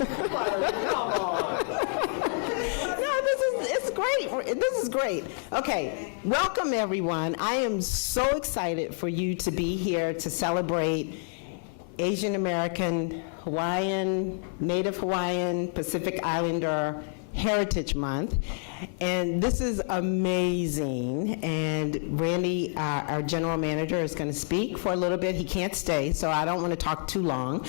Come on. No, it's great. This is great. Okay, welcome everyone. I am so excited for you to be here to celebrate Asian American, Hawaiian, Native Hawaiian, Pacific Islander Heritage Month. And this is amazing. And Randy, our general manager, is going to speak for a little bit. He can't stay, so I don't want to talk too long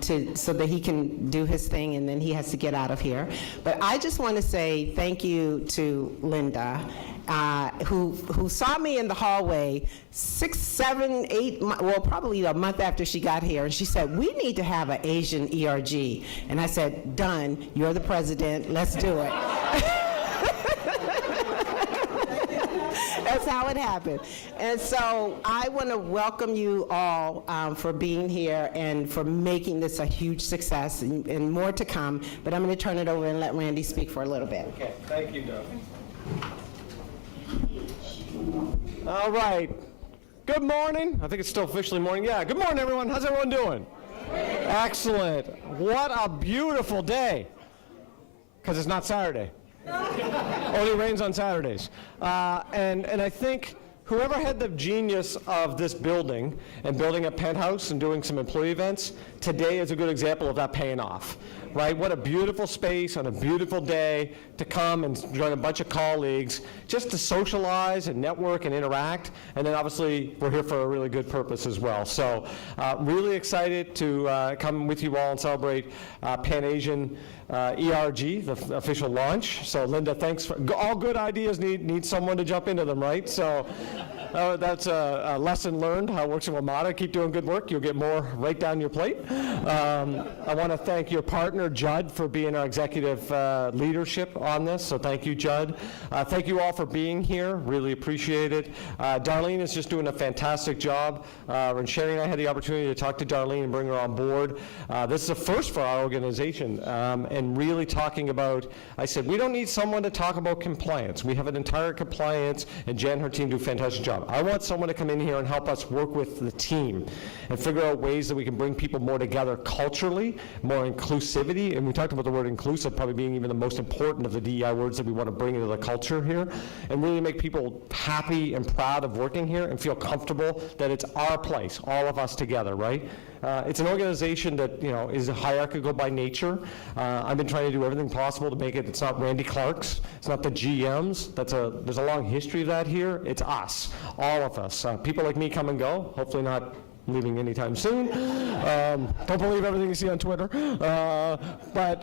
so that he can do his thing, and then he has to get out of here. But I just want to say thank you to Linda, who saw me in the hallway 6, 7, 8, well, probably a month after she got here, and she said, we need to have an Asian ERG. And I said, done, you're the president, let's do it. That's how it happened. And so I want to welcome you all for being here and for making this a huge success, and more to come. But I'm going to turn it over and let Randy speak for a little bit. Okay, thank you, Doug. All right. Good morning. I think it's still officially morning. Yeah, good morning, everyone. How's everyone doing? Excellent. What a beautiful day. Because it's not Saturday. Only rains on Saturdays. And I think whoever had the genius of this building and building a penthouse and doing some employee events, today is a good example of that paying off. Right? What a beautiful space on a beautiful day to come and join a bunch of colleagues just to socialize and network and interact. And then obviously we're here for a really good purpose as well. So really excited to come with you all and celebrate Pan-Asian ERG, the official launch. So Linda, thanks for, all good ideas need someone to jump into them, right? So that's a lesson learned, how it works in WMATA. Keep doing good work. You'll get more right down your plate. I want to thank your partner, Judd, for being our executive leadership on this. So thank you, Judd. Thank you all for being here. Really appreciate it. Darlene is just doing a fantastic job. And Sherry and I had the opportunity to talk to Darlene and bring her on board. This is a first for our organization. And really talking about, I said, we don't need someone to talk about compliance. We have an entire compliance, and Jen and her team do a fantastic job. I want someone to come in here and help us work with the team and figure out ways that we can bring people more together culturally, more inclusivity, and we talked about the word inclusive probably being even the most important of the DEI words that we want to bring into the culture here, and really make people happy and proud of working here and feel comfortable that it's our place, all of us together, right? It's an organization that, you know, is hierarchical by nature. I've been trying to do everything possible to make it, it's not Randy Clark's, it's not the GMs, there's a long history of that here. It's us, all of us. People like me come and go, hopefully not leaving anytime soon. Don't believe everything you see on Twitter. But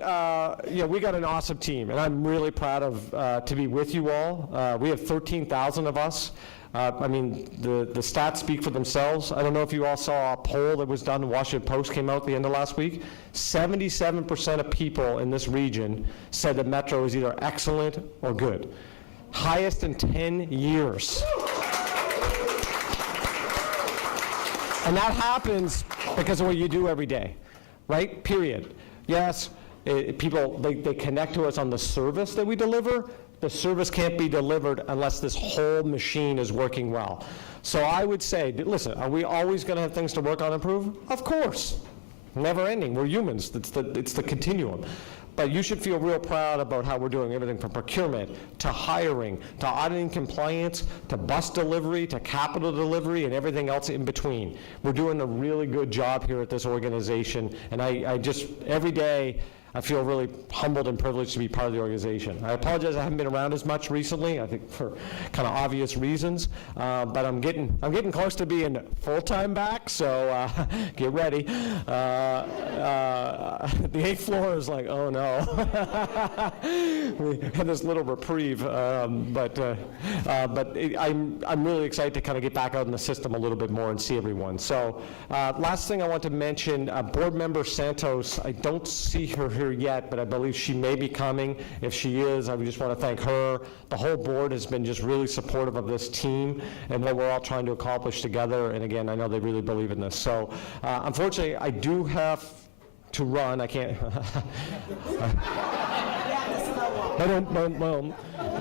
yeah, we got an awesome team, and I'm really proud of to be with you all. We have 13,000 of us. I mean, the stats speak for themselves. I don't know if you all saw a poll that was done, the Washington Post came out at the end of last week. 77% of people in this region said that Metro is either excellent or good. Highest in 10 years. And that happens because of what you do every day, right? Period. Yes, people, they connect to us on the service that we deliver. The service can't be delivered unless this whole machine is working well. So I would say, listen, are we always going to have things to work on and improve? Of course. Never ending. We're humans. It's the continuum. But you should feel real proud about how we're doing everything from procurement to hiring to auditing compliance to bus delivery to capital delivery and everything else in between. We're doing a really good job here at this organization, and I just, every day, I feel really humbled and privileged to be part of the organization. I apologize I haven't been around as much recently, I think for kind of obvious reasons, but I'm getting close to being full-time back, so get ready. The 8th floor is like, oh no. We had this little reprieve, but I'm really excited to kind of get back out in the system a little bit more and see everyone. So last thing I want to mention, board member Santos, I don't see her here yet, but I believe she may be coming. If she is, I just want to thank her. The whole board has been just really supportive of this team and what we're all trying to accomplish together, and again, I know they really believe in this. So unfortunately, I do have to run. I can't.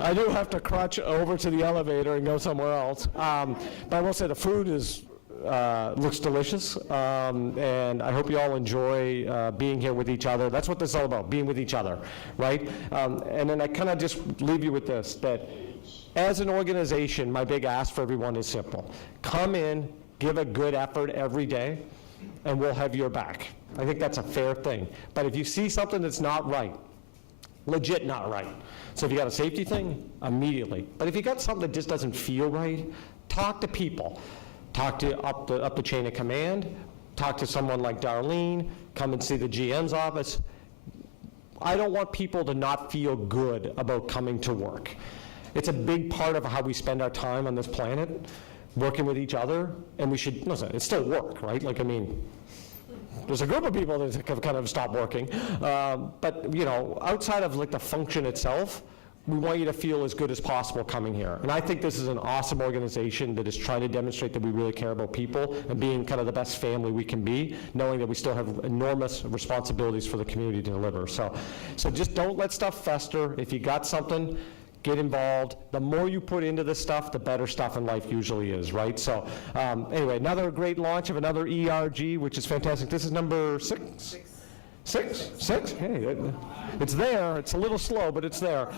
I do have to crutch over to the elevator and go somewhere else. But I will say the food is looks delicious, and I hope you all enjoy being here with each other. That's what this is all about, being with each other, right? And then I kind of just leave you with this, that as an organization, my big ask for everyone is simple. Come in, give a good effort every day, and we'll have your back. I think that's a fair thing. But if you see something that's not right, legit not right, so if you got a safety thing, immediately. But if you got something that just doesn't feel right, talk to people. Talk to up the chain of command, talk to someone like Darlene, come and see the GM's office. I don't want people to not feel good about coming to work. It's a big part of how we spend our time on this planet, working with each other, and we should, listen, it's still work, right? Like, I mean, there's a group of people that have kind of stopped working, but, you know, outside of like the function itself, we want you to feel as good as possible coming here. And I think this is an awesome organization that is trying to demonstrate that we really care about people and being kind of the best family we can be, knowing that we still have enormous responsibilities for the community to deliver. So just don't let stuff fester. If you got something, get involved. The more you put into this stuff, the better stuff in life usually is, right? So anyway, another great launch of another ERG, which is fantastic. This is number 6? Six? Hey, it's there. It's a little slow, but it's there.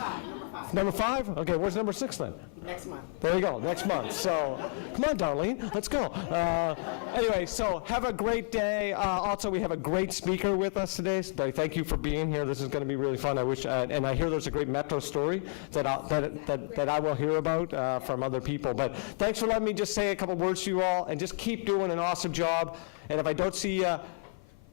Number 5? Okay, where's number 6 then? Next month. There you go, next month. So, come on, Darlene, let's go. Anyway, so have a great day. Also, we have a great speaker with us today. So thank you for being here. This is going to be really fun. I wish, and I hear there's a great Metro story that I will hear about from other people. But thanks for letting me just say a couple words to you all, and just keep doing an awesome job. And if I don't see you,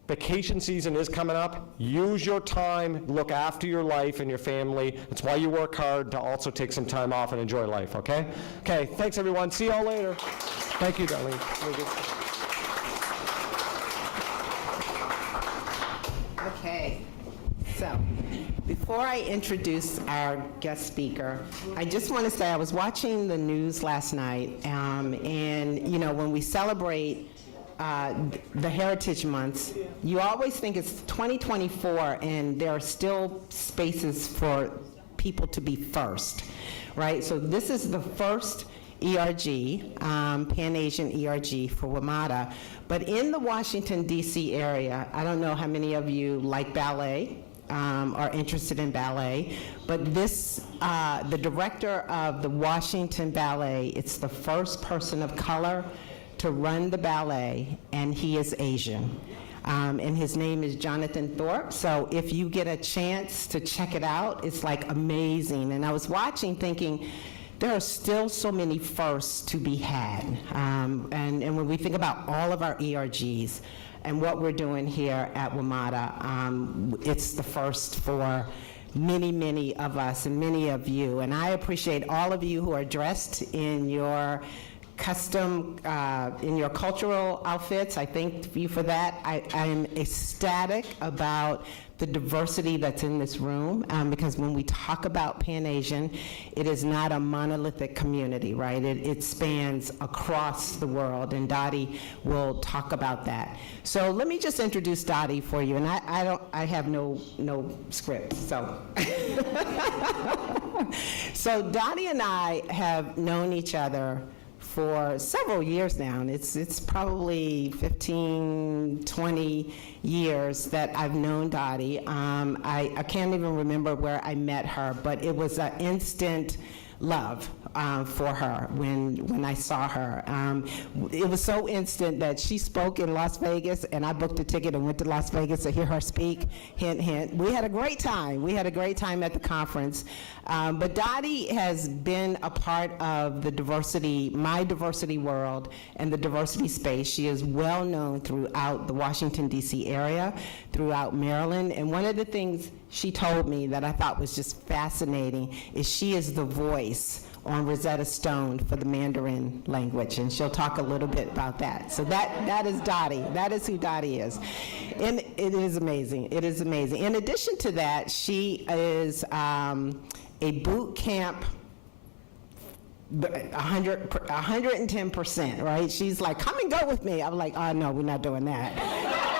vacation season is coming up. Use your time, look after your life and your family. That's why you work hard, to also take some time off and enjoy life, okay? Okay, thanks everyone. See y'all later. Thank you, Darlene. Okay, so before I introduce our guest speaker, I just want to say I was watching the news last night, and you know, when we celebrate the Heritage Months, you always think it's 2024 and there are still spaces for people to be first, right? So this is the first ERG, Pan-Asian ERG for WMATA, but in the Washington, D.C. area, I don't know how many of you like ballet, are interested in ballet, but this, the director of the Washington Ballet, it's the first person of color to run the ballet, and he is Asian. And his name is Jonathan Thorpe. So if you get a chance to check it out, it's like amazing. And I was watching thinking, there are still so many firsts to be had. And when we think about all of our ERGs and what we're doing here at WMATA, it's the first for many, many of us and many of you. And I appreciate all of you who are dressed in your custom, in your cultural outfits. I thank you for that. I am ecstatic about the diversity that's in this room, because when we talk about Pan-Asian, it is not a monolithic community, right? It spans across the world, and Dottie will talk about that. So let me just introduce Dottie for you, and I have no script, so. So Dottie and I have known each other for several years now, and it's probably 15, 20 years that I've known Dottie. I can't even remember where I met her, but it was an instant love for her when I saw her. It was so instant that she spoke in Las Vegas, and I booked a ticket and went to Las Vegas to hear her speak. Hint, hint. We had a great time. We had a great time at the conference. But Dottie has been a part of the diversity, my diversity world, and the diversity space. She is well known throughout the Washington, D.C. area, throughout Maryland. And one of the things she told me that I thought was just fascinating is she is the voice on Rosetta Stone for the Mandarin language, and she'll talk a little bit about that. So that is Dottie. That is who Dottie is. And it is amazing. It is amazing. In addition to that, she is a boot camp 110%, right? She's like, come and go with me. I'm like, oh, no, we're not doing that.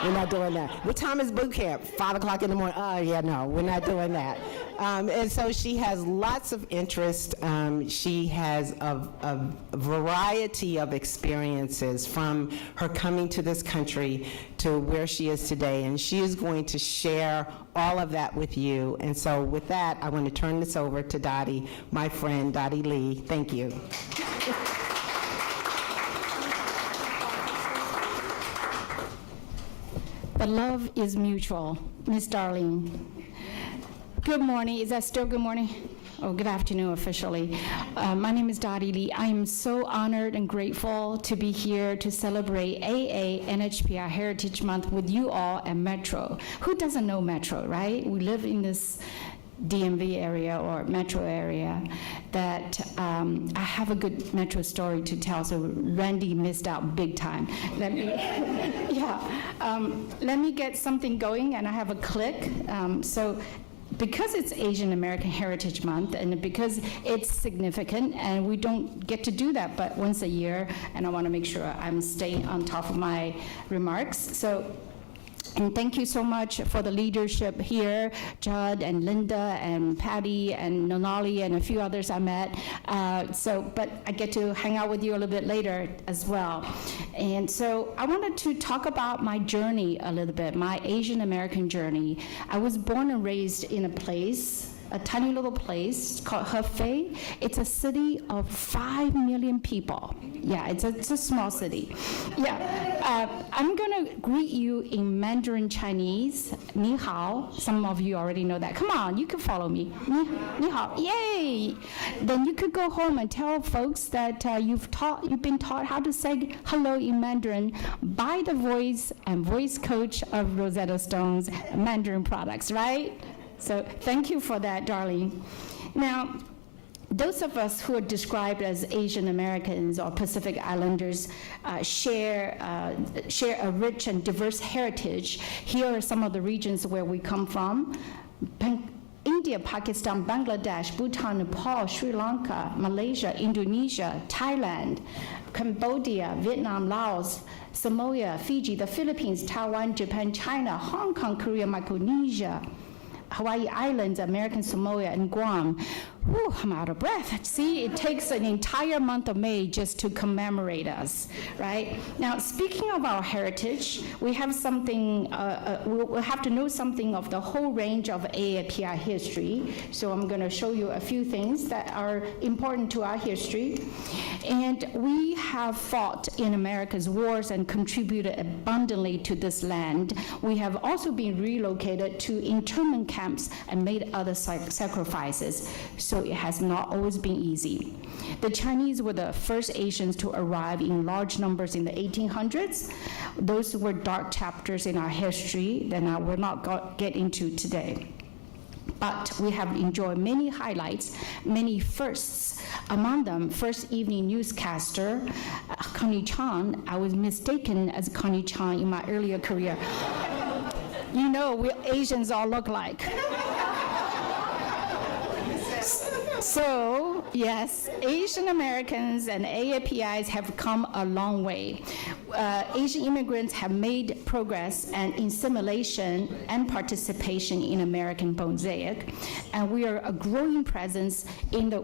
We're not doing that. What time is boot camp? 5 o'clock in the morning. Oh, yeah, no, we're not doing that. And so she has lots of interest. She has a variety of experiences from her coming to this country to where she is today, and she is going to share all of that with you. And so with that, I want to turn this over to Dottie, my friend, Dottie Lee. Thank you. The love is mutual. Miss Darlene. Good morning. Is that still good morning? Oh, good afternoon officially. My name is Dottie Lee. I am so honored and grateful to be here to celebrate AA NHPI Heritage Month with you all at Metro. Who doesn't know Metro, right? We live in this DMV area or metro area that I have a good metro story to tell, so Randy missed out big time. Let me, let me get something going, and I have a click. So because it's Asian American Heritage Month and because it's significant, and we don't get to do that but once a year, and I want to make sure I'm staying on top of my remarks. And thank you so much for the leadership here, Judd and Linda and Patty and Nonali and a few others I met. But I get to hang out with you a little bit later as well. And so I wanted to talk about my journey a little bit, my Asian American journey. I was born and raised in a tiny little place called Hefei. It's a city of 5 million people. Yeah, it's a small city. Yeah, I'm gonna greet you in Mandarin Chinese, Ni hao. Some of you already know that. Come on, you can follow me. Ni hao, yay! Then you could go home and tell folks that you've been taught how to say hello in Mandarin by the voice and voice coach of Rosetta Stone's Mandarin products, right? So thank you for that, darling. Now, those of us who are described as Asian Americans or Pacific Islanders share a rich and diverse heritage. Here are some of the regions where we come from. India, Pakistan, Bangladesh, Bhutan, Nepal, Sri Lanka, Malaysia, Indonesia, Thailand, Cambodia, Vietnam, Laos, Samoa, Fiji, the Philippines, Taiwan, Japan, China, Hong Kong, Korea, Micronesia, Hawaii Islands, American Samoa, and Guam. Whew, I'm out of breath. See, it takes an entire month of May just to commemorate us, right? Now, speaking of our heritage, we have something, we'll have to know something of the whole range of AAPI history. So I'm going to show you a few things that are important to our history. And we have fought in America's wars and contributed abundantly to this land. We have also been relocated to internment camps and made other sacrifices. So it has not always been easy. The Chinese were the first Asians to arrive in large numbers in the 1800s. Those were dark chapters in our history that I will not get into today. But we have enjoyed many highlights, many firsts. Among them, first evening newscaster, Connie Chan. I was mistaken as Connie Chan in my earlier career. You know, we Asians all look like. So, yes, Asian Americans and AAPIs have come a long way. Asian immigrants have made progress and in assimilation and participation in American mosaic, and we are a growing presence in the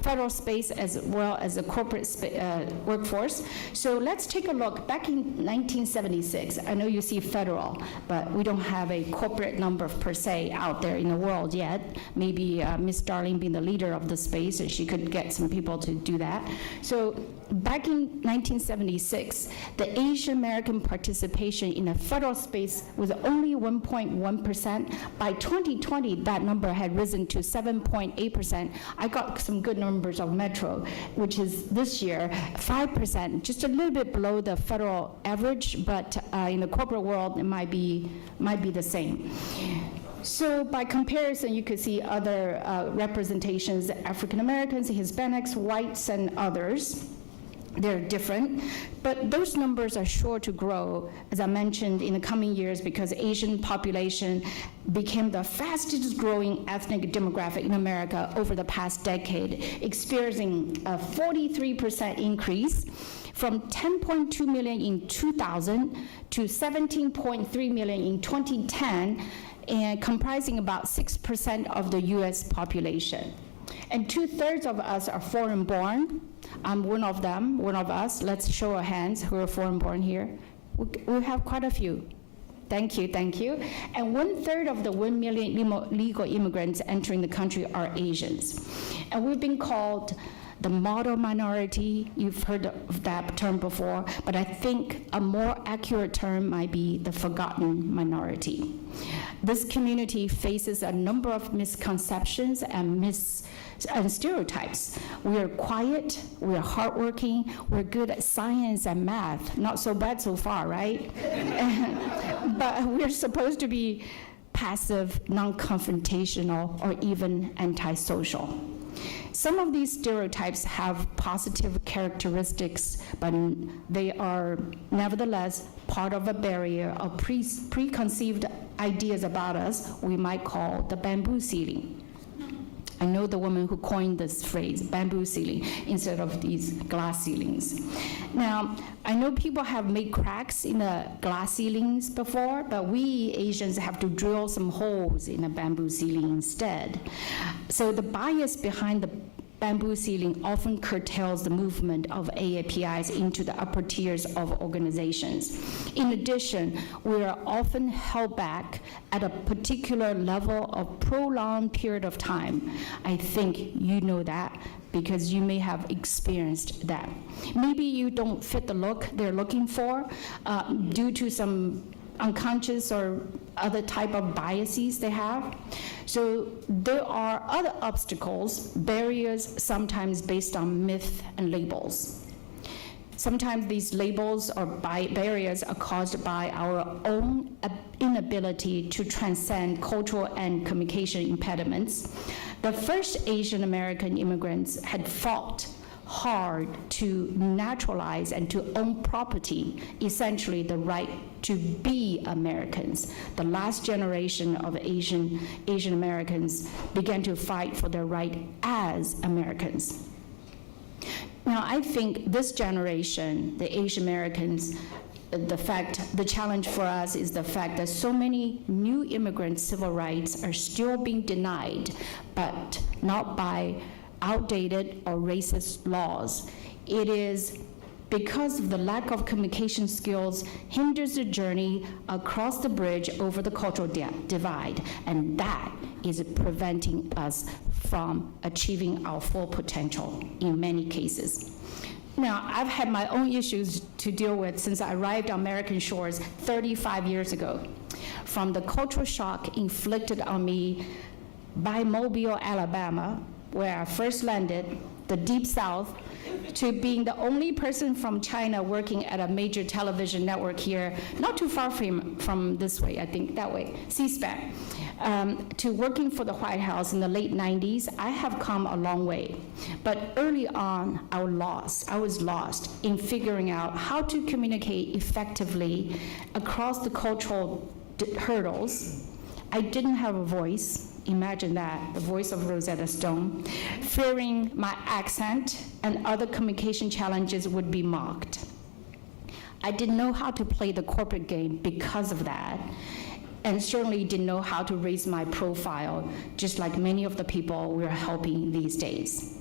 federal space as well as the corporate workforce. So let's take a look. Back in 1976, I know you see federal, but we don't have a corporate number per se out there in the world yet. Maybe Ms. Darling being the leader of the space, and she could get some people to do that. So back in 1976, the Asian American participation in the federal space was only 1.1%. By 2020, that number had risen to 7.8%. I got some good numbers of Metro, which is this year 5%, just a little bit below the federal average, but in the corporate world, it might be the same. So by comparison, you could see other representations, African Americans, Hispanics, whites, and others. They're different, but those numbers are sure to grow, as I mentioned, in the coming years because Asian population became the fastest growing ethnic demographic in America over the past decade, experiencing a 43% increase from 10.2 million in 2000 to 17.3 million in 2010, and comprising about 6% of the US population. And 2/3 of us are foreign-born. I'm one of them, one of us. Let's show our hands who are foreign-born here. We have quite a few. Thank you, thank you. And 1/3 of the 1 million legal immigrants entering the country are Asians. And we've been called the model minority. You've heard of that term before, but I think a more accurate term might be the forgotten minority. This community faces a number of misconceptions and stereotypes. We are quiet, we are hardworking, we're good at science and math. Not so bad so far, right? But we're supposed to be passive, non-confrontational, or even antisocial. Some of these stereotypes have positive characteristics, but they are nevertheless part of a barrier of preconceived ideas about us we might call the bamboo ceiling. I know the woman who coined this phrase, bamboo ceiling, instead of these glass ceilings. Now, I know people have made cracks in the glass ceilings before, but we Asians have to drill some holes in a bamboo ceiling instead. So the bias behind the bamboo ceiling often curtails the movement of AAPIs into the upper tiers of organizations. In addition, we are often held back at a particular level of prolonged period of time. I think you know that because you may have experienced that. Maybe you don't fit the look they're looking for due to some unconscious or other type of biases they have. So there are other obstacles, barriers, sometimes based on myth and labels. Sometimes these labels or barriers are caused by our own inability to transcend cultural and communication impediments. The first Asian American immigrants had fought hard to naturalize and to own property, essentially the right to be Americans. The last generation of Asian Americans began to fight for their right as Americans. Now, I think this generation, the Asian Americans, the challenge for us is the fact that so many new immigrants' civil rights are still being denied, but not by outdated or racist laws. It is because of the lack of communication skills hinders the journey across the bridge over the cultural divide, and that is preventing us from achieving our full potential in many cases. Now, I've had my own issues to deal with since I arrived on American shores 35 years ago. From the cultural shock inflicted on me by Mobile, Alabama, where I first landed, the Deep South, to being the only person from China working at a major television network here, not too far from this way, I think, that way, C-SPAN, to working for the White House in the late 90s, I have come a long way. But early on, I was lost in figuring out how to communicate effectively across the cultural hurdles. I didn't have a voice. Imagine that, the voice of Rosetta Stone, fearing my accent and other communication challenges would be mocked. I didn't know how to play the corporate game because of that, and certainly didn't know how to raise my profile, just like many of the people we're helping these days.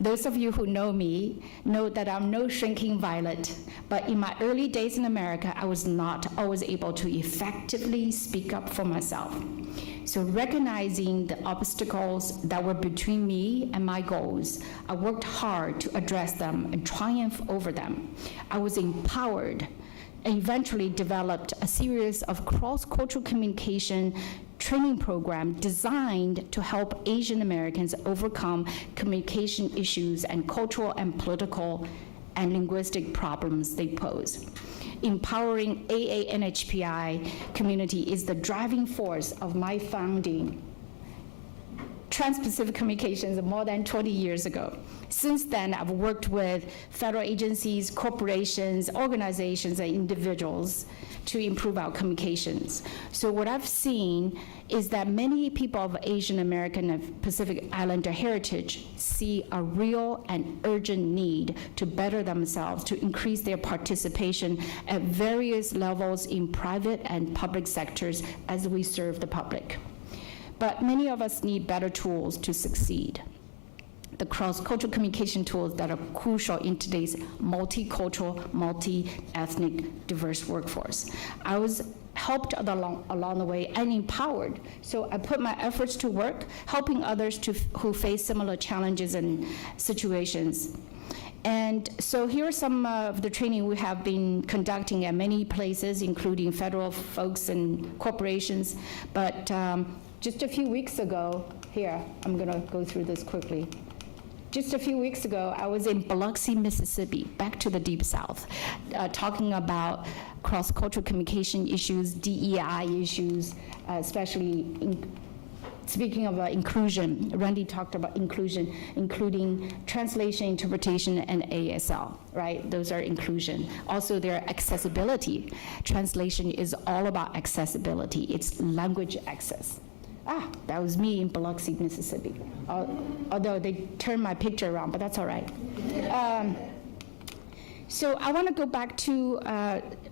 Those of you who know me know that I'm no shrinking violet, but in my early days in America, I was not always able to effectively speak up for myself. So recognizing the obstacles that were between me and my goals, I worked hard to address them and triumph over them. I was empowered and eventually developed a series of cross-cultural communication training program designed to help Asian Americans overcome communication issues and cultural and political and linguistic problems they pose. Empowering AANHPI community is the driving force of my founding Trans-Pacific Communications more than 20 years ago. Since then, I've worked with federal agencies, corporations, organizations, and individuals to improve our communications. So what I've seen is that many people of Asian American and Pacific Islander heritage see a real and urgent need to better themselves, to increase their participation at various levels in private and public sectors as we serve the public. But many of us need better tools to succeed. The cross-cultural communication tools that are crucial in today's multicultural, multi-ethnic, diverse workforce. I was helped along the way and empowered. So I put my efforts to work, helping others who face similar challenges and situations. And so here are some of the training we have been conducting at many places, including federal folks and corporations. But just a few weeks ago, here, I'm going to go through this quickly. Just a few weeks ago, I was in Biloxi, Mississippi, back to the Deep South, talking about cross-cultural communication issues, DEI issues, especially speaking of inclusion. Randy talked about inclusion, including translation, interpretation, and ASL, right? Those are inclusion. Also, their accessibility. Translation is all about accessibility. It's language access. That was me in Biloxi, Mississippi. Although they turned my picture around, but that's all right. So I want to go back to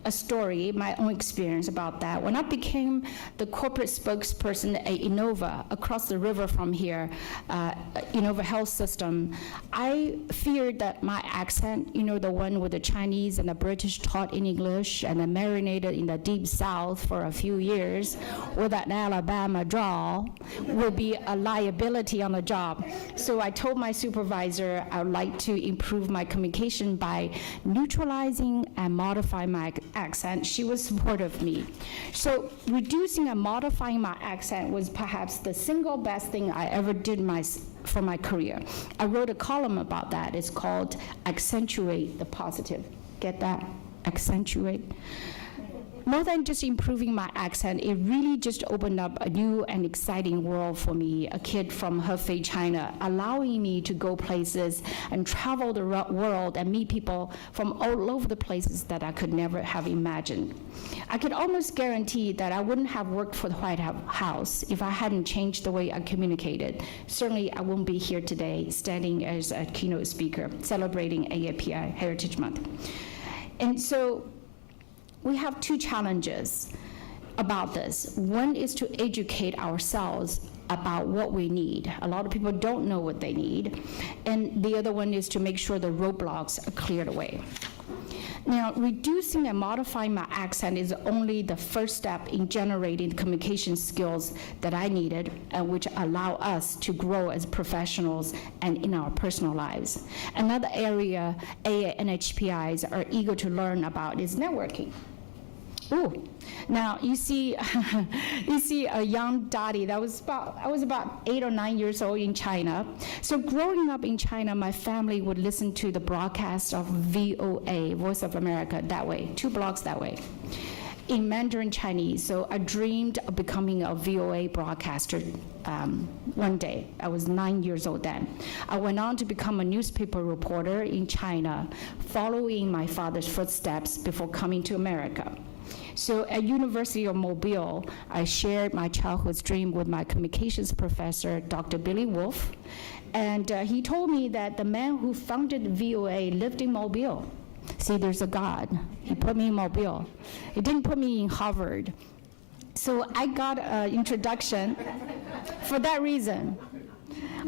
a story, my own experience about that. When I became the corporate spokesperson at Innova across the river from here, Innova Health System, I feared that my accent, the one with the Chinese and the British taught in English and then marinated in the Deep South for a few years with that Alabama drawl, would be a liability on the job. So I told my supervisor I would like to improve my communication by neutralizing and modifying my accent. She was supportive of me. So reducing and modifying my accent was perhaps the single best thing I ever did for my career. I wrote a column about that. It's called Accentuate the Positive. Get that? Accentuate. More than just improving my accent, it really just opened up a new and exciting world for me, a kid from Hefei, China, allowing me to go places and travel the world and meet people from all over the places that I could never have imagined. I could almost guarantee that I wouldn't have worked for the White House if I hadn't changed the way I communicated. Certainly, I wouldn't be here today standing as a keynote speaker celebrating AAPI Heritage Month. And so, we have two challenges about this. One is to educate ourselves about what we need. A lot of people don't know what they need. And the other one is to make sure the roadblocks are cleared away. Now, reducing and modifying my accent is only the first step in generating the communication skills that I needed, which allow us to grow as professionals and in our personal lives. Another area AA and HPIs are eager to learn about is networking. Ooh, now you see a young Dottie. I was about 8 or 9 years old in China. So growing up in China, my family would listen to the broadcast of VOA, Voice of America, that way, 2 blocks that way, in Mandarin Chinese. So I dreamed of becoming a VOA broadcaster one day. I was 9 years old then. I went on to become a newspaper reporter in China, following my father's footsteps before coming to America. So at University of Mobile, I shared my childhood dream with my communications professor, Dr. Billy Wolf, and he told me that the man who founded VOA lived in Mobile. See, there's a God. He put me in Mobile. He didn't put me in Harvard. So I got an introduction for that reason.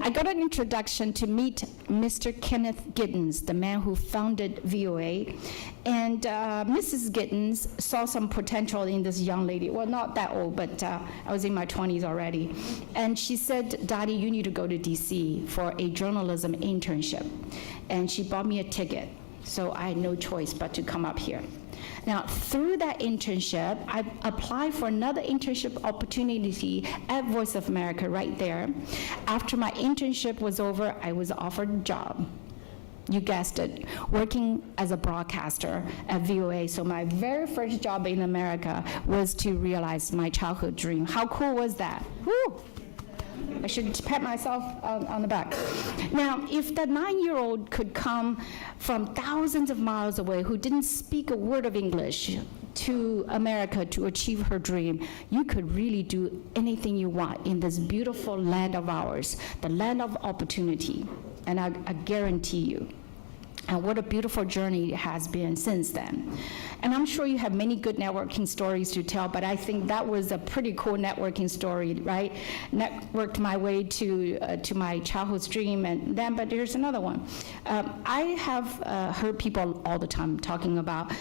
I got an introduction to meet Mr. Kenneth Gittens, the man who founded VOA. And Mrs. Gittens saw some potential in this young lady. Well, not that old, but I was in my 20s already. And she said, Dottie, you need to go to DC for a journalism internship. And she bought me a ticket. So I had no choice but to come up here. Now, through that internship, I applied for another internship opportunity at Voice of America right there. After my internship was over, I was offered a job. You guessed it, working as a broadcaster at VOA. So my very first job in America was to realize my childhood dream. How cool was that? Woo! I should pat myself on the back. Now, if that 9-year-old could come from thousands of miles away who didn't speak a word of English to America to achieve her dream, you could really do anything you want in this beautiful land of ours, the land of opportunity, and I guarantee you. And what a beautiful journey it has been since then. And I'm sure you have many good networking stories to tell, but I think that was a pretty cool networking story, right? Networked my way to my childhood dream, and then, but there's another one. I have heard people all the time talking about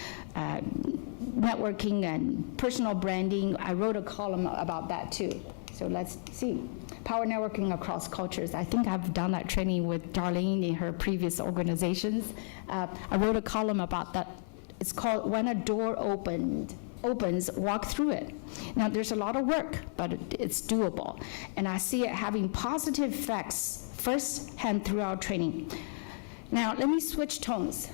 networking and personal branding. I wrote a column about that too. So let's see. Power networking across cultures. I think I've done that training with Darlene in her previous organizations. I wrote a column about that. It's called When a Door Opens, Walk Through It. Now, there's a lot of work, but it's doable. And I see it having positive effects firsthand through our training. Now, let me switch tones.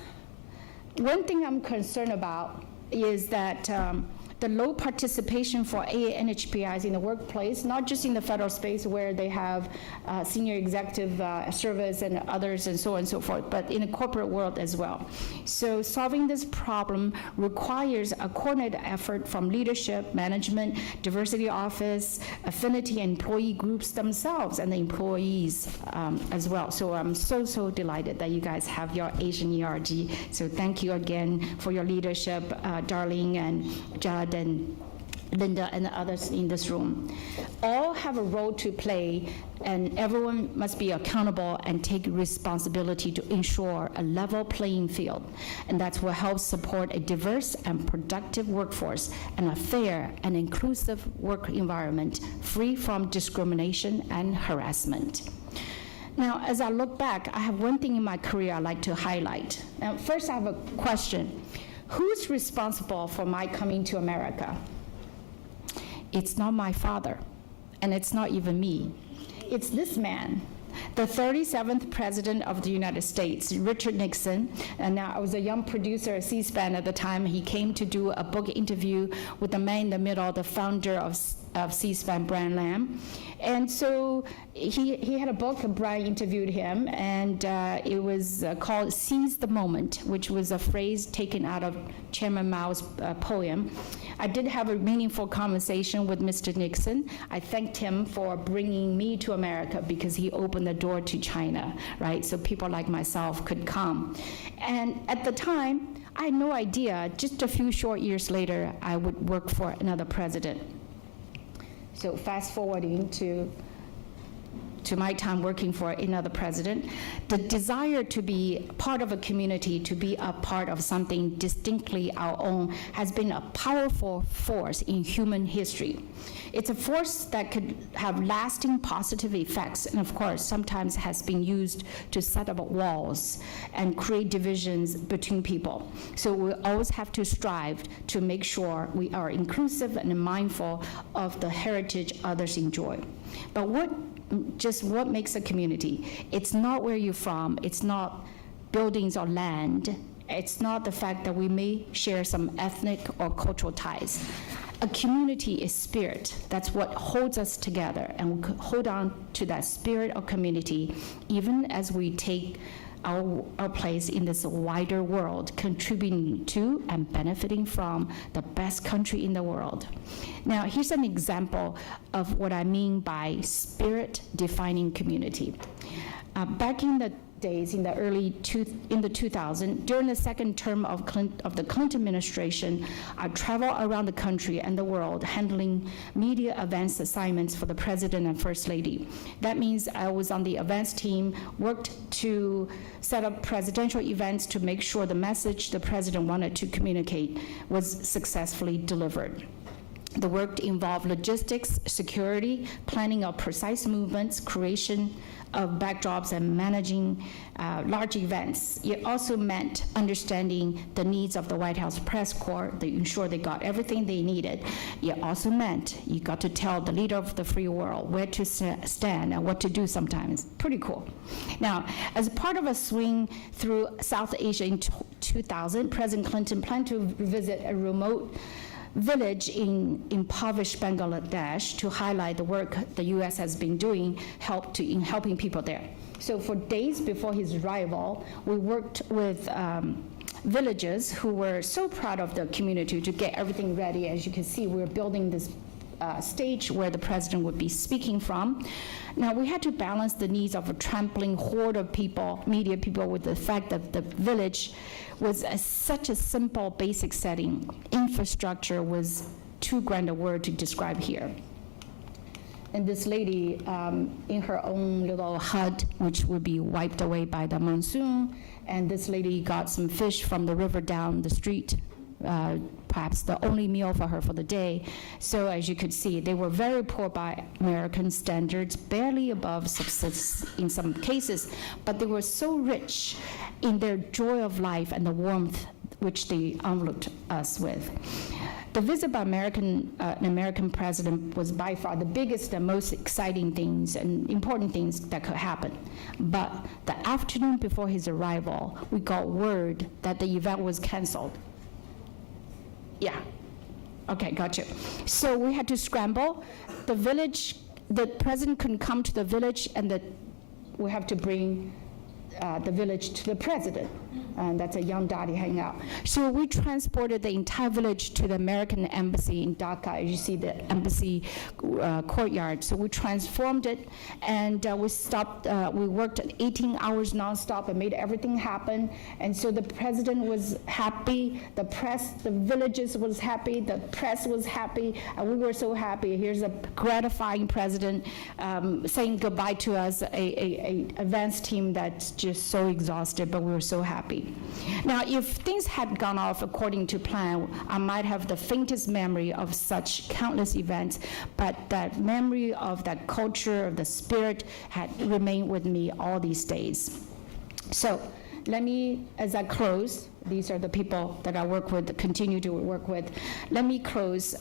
One thing I'm concerned about is that the low participation for ANHPIs in the workplace, not just in the federal space where they have senior executive service and others and so on and so forth, but in the corporate world as well. So solving this problem requires a coordinated effort from leadership, management, diversity office, affinity, and employee groups themselves, and the employees as well. So I'm so delighted that you guys have your Asian ERG. So thank you again for your leadership, Darlene and Judd and Linda and the others in this room. All have a role to play, and everyone must be accountable and take responsibility to ensure a level playing field. And that's what helps support a diverse and productive workforce and a fair and inclusive work environment free from discrimination and harassment. Now, as I look back, I have one thing in my career I'd like to highlight. Now, first I have a question. Who's responsible for my coming to America? It's not my father, and it's not even me. It's this man, the 37th President of the United States, Richard Nixon. And now I was a young producer at C-SPAN at the time. He came to do a book interview with the man in the middle, the founder of C-SPAN, Brian Lamb. And so he had a book, Brian interviewed him, and it was called Seize the Moment, which was a phrase taken out of Chairman Mao's poem. I did have a meaningful conversation with Mr. Nixon. I thanked him for bringing me to America because he opened the door to China, right? So people like myself could come. And at the time, I had no idea, just a few short years later, I would work for another president. So fast forwarding to my time working for another president, the desire to be part of a community, to be a part of something distinctly our own, has been a powerful force in human history. It's a force that could have lasting positive effects, and of course, sometimes has been used to set up walls and create divisions between people. So we always have to strive to make sure we are inclusive and mindful of the heritage others enjoy. But what makes a community? It's not where you're from, it's not buildings or land, it's not the fact that we may share some ethnic or cultural ties. A community is spirit. That's what holds us together, and we hold on to that spirit of community even as we take our place in this wider world, contributing to and benefiting from the best country in the world. Now, here's an example of what I mean by spirit-defining community. Back in the days, in the 2000s, during the second term of the Clinton administration, I traveled around the country and the world handling media events assignments for the President and First Lady. That means I was on the events team, worked to set up presidential events to make sure the message the President wanted to communicate was successfully delivered. The work involved logistics, security, planning of precise movements, creation of backdrops, and managing large events. It also meant understanding the needs of the White House press corps to ensure they got everything they needed. It also meant you got to tell the leader of the free world where to stand and what to do sometimes. Pretty cool. Now, as part of a swing through South Asia in 2000, President Clinton planned to visit a remote village in impoverished Bangladesh to highlight the work the U.S. has been doing in helping people there. So for days before his arrival, we worked with villagers who were so proud of the community to get everything ready. As you can see, we're building this stage where the president would be speaking from. Now, we had to balance the needs of a trampling horde of people, media people, with the fact that the village was such a simple, basic setting. Infrastructure was too grand a word to describe here. And this lady, in her own little hut, which would be wiped away by the monsoon, and this lady got some fish from the river down the street, perhaps the only meal for her for the day. So as you could see, they were very poor by American standards, barely above subsistence in some cases, but they were so rich in their joy of life and the warmth which they enveloped us with. The visit by an American president was by far the biggest and most exciting things and important things that could happen. But the afternoon before his arrival, we got word that the event was canceled. Yeah. Okay, got you. So we had to scramble. The president couldn't come to the village, and we have to bring the village to the president. And that's a young daddy hanging out. So we transported the entire village to the American embassy in Dhaka. As you see the embassy courtyard. So we transformed it, and we worked 18 hours nonstop and made everything happen. And so the president was happy, the villages was happy, the press was happy, and we were so happy. Here's a gratifying president saying goodbye to us, a advanced team that's just so exhausted, but we were so happy. Now, if things had gone off according to plan, I might have the faintest memory of such countless events, but that memory of that culture, of the spirit, had remained with me all these days. So let me, as I close, these are the people that I work with, continue to work with. Let me close.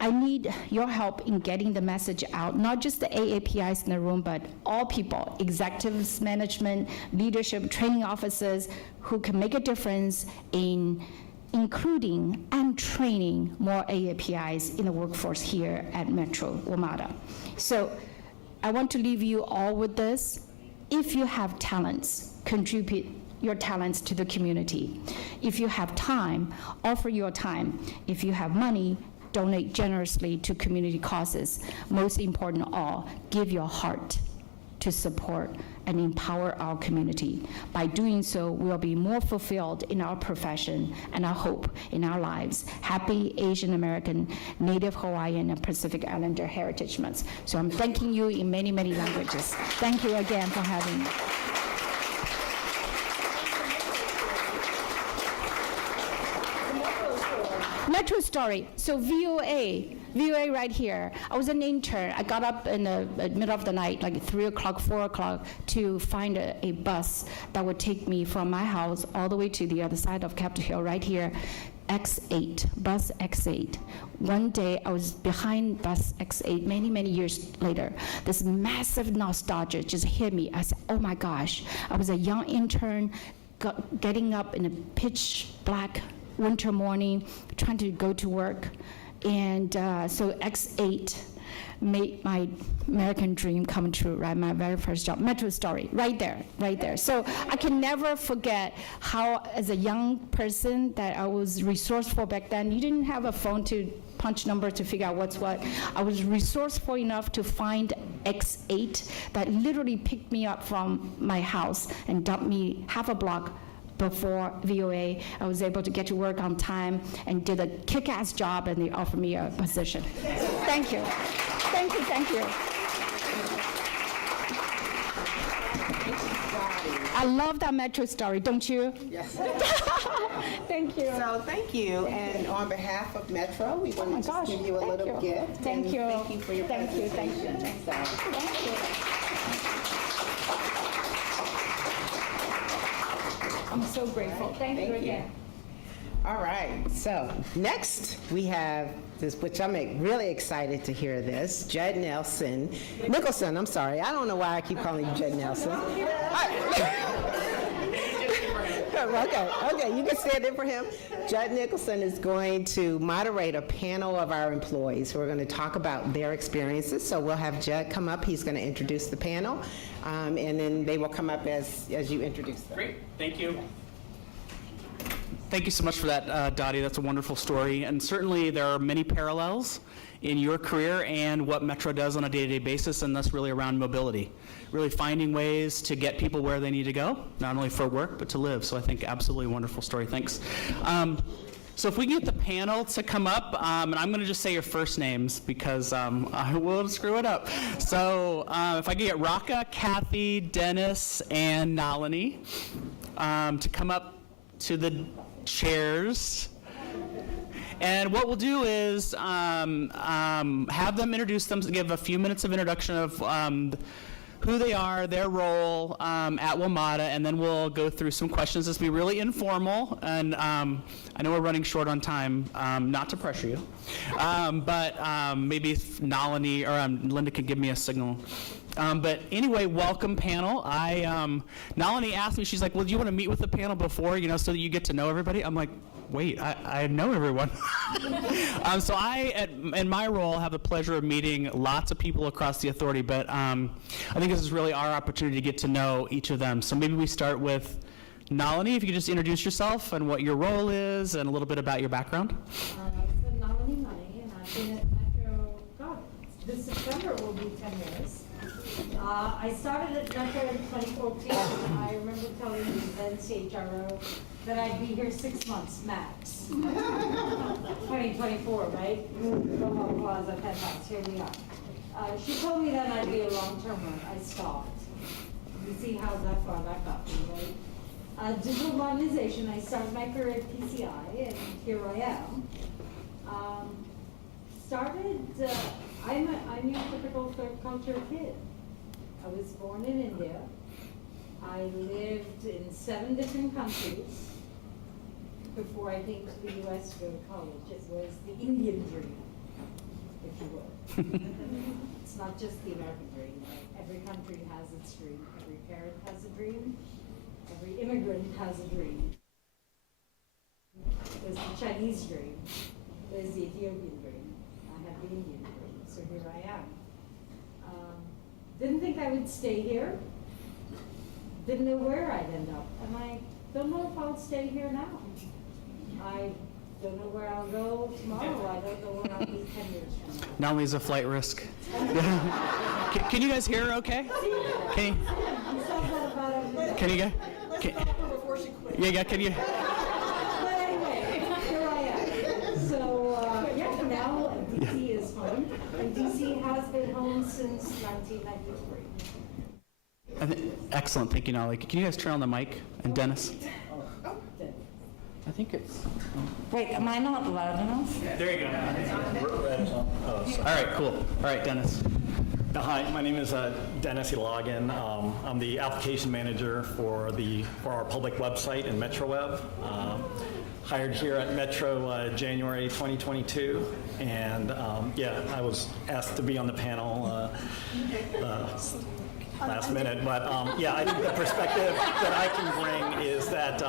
I need your help in getting the message out, not just the AAPIs in the room, but all people, executives, management, leadership, training officers, who can make a difference in including and training more AAPIs in the workforce here at Metro WMATA. So I want to leave you all with this. If you have talents, contribute your talents to the community. If you have time, offer your time. If you have money, donate generously to community causes. Most important of all, give your heart to support and empower our community. By doing so, we'll be more fulfilled in our profession and I hope in our lives. Happy Asian American, Native Hawaiian, and Pacific Islander Heritage Month. So I'm thanking you in many, many languages. Thank you again for having me. Metro story. So VOA right here. I was an intern. I got up in the middle of the night, like 3 o'clock, 4 o'clock, to find a bus that would take me from my house all the way to the other side of Capitol Hill, right here, X8, bus X8. One day I was behind bus X8 many, many years later. This massive nostalgia just hit me. I said, oh my gosh, I was a young intern getting up in a pitch black winter morning, trying to go to work. And so X8 made my American dream come true, right? My very first job, Metro story, right there. So I can never forget how, as a young person, that I was resourceful back then. You didn't have a phone to punch numbers to figure out what's what. I was resourceful enough to find X8 that literally picked me up from my house and dumped me half a block before VOA. I was able to get to work on time and did a kick-ass job, and they offered me a position. Thank you. Thank you, thank you. I love that Metro story, don't you? Yes. Thank you. So thank you, and on behalf of Metro, we want to just give you a little gift. Thank and you. Thank you for your presentation. Thank you. I'm so grateful. Thank you again. All right, so next we have this, which I'm really excited to hear this, Judd Nicholson, I'm sorry. I don't know why I keep calling you Judd Nelson. Okay, you can stand in for him. Judd Nicholson is going to moderate a panel of our employees who are going to talk about their experiences. So we'll have Judd come up. He's going to introduce the panel, and then they will come up as you introduce them. Great, thank you. Thank you so much for that, Dottie. That's a wonderful story. And certainly there are many parallels in your career and what Metro does on a day-to-day basis, and that's really around mobility. Really finding ways to get people where they need to go, not only for work, but to live. So I think absolutely wonderful story. Thanks. So if we can get the panel to come up, and I'm going to just say your first names because I will screw it up. So if I could get Raka, Kathy, Dennis, and Nalini to come up to the chairs. And what we'll do is have them introduce them, give a few minutes of introduction of who they are, their role at WMATA, and then we'll go through some questions. This will be really informal, and I know we're running short on time, not to pressure you, but maybe if Nalini or Linda could give me a signal. But anyway, welcome panel. Nalini asked me, she's like, well, do you want to meet with the panel before, so that you get to know everybody? I'm like, wait, I know everyone. So in my role, have the pleasure of meeting lots of people across the authority, but I think this is really our opportunity to get to know each of them. So maybe we start with Nalini, if you could just introduce yourself and what your role is and a little bit about your background. So Nalini Mani, and I've been at Metro, God, this September will be 10 years. I started at Metro in 2014. I remember telling the then CHRO that I'd be here 6 months max. 2024, right? Romo Plaza, Penthouse, here we are. She told me that I'd be a long-termer. I stopped. You see how that far that got me, right? Digital modernization, I started my career at PCI, and here I am. I'm your typical third culture kid. I was born in India. I lived in 7 different countries before I came to the U.S. to go to college. It was the Indian dream, if you will. It's not just the American dream. Right? Every country has its dream. Every parent has a dream. Every immigrant has a dream. There's the Chinese dream. There's the Ethiopian dream. I have the Indian dream. So here I am. Didn't think I would stay here. Didn't know where I'd end up. And I don't know if I'll stay here now. I don't know where I'll go tomorrow. I don't know where I'll be 10 years from now. Nalini's a flight risk. Can you guys hear her okay? Can you get? Yeah, can you? But anyway, here I am. So, now DC is home. And DC has been home since 1993. Excellent, thank you, Nalini. Can you guys turn on the mic? And Dennis? I think it's... Wait, am I not loud enough? There you go. All right, cool. All right, Dennis. Hi, my name is Dennis Ilagan. I'm the application manager for our public website in MetroWeb. Hired here at Metro January 2022, and I was asked to be on the panel last minute, but I think the perspective that I can bring is that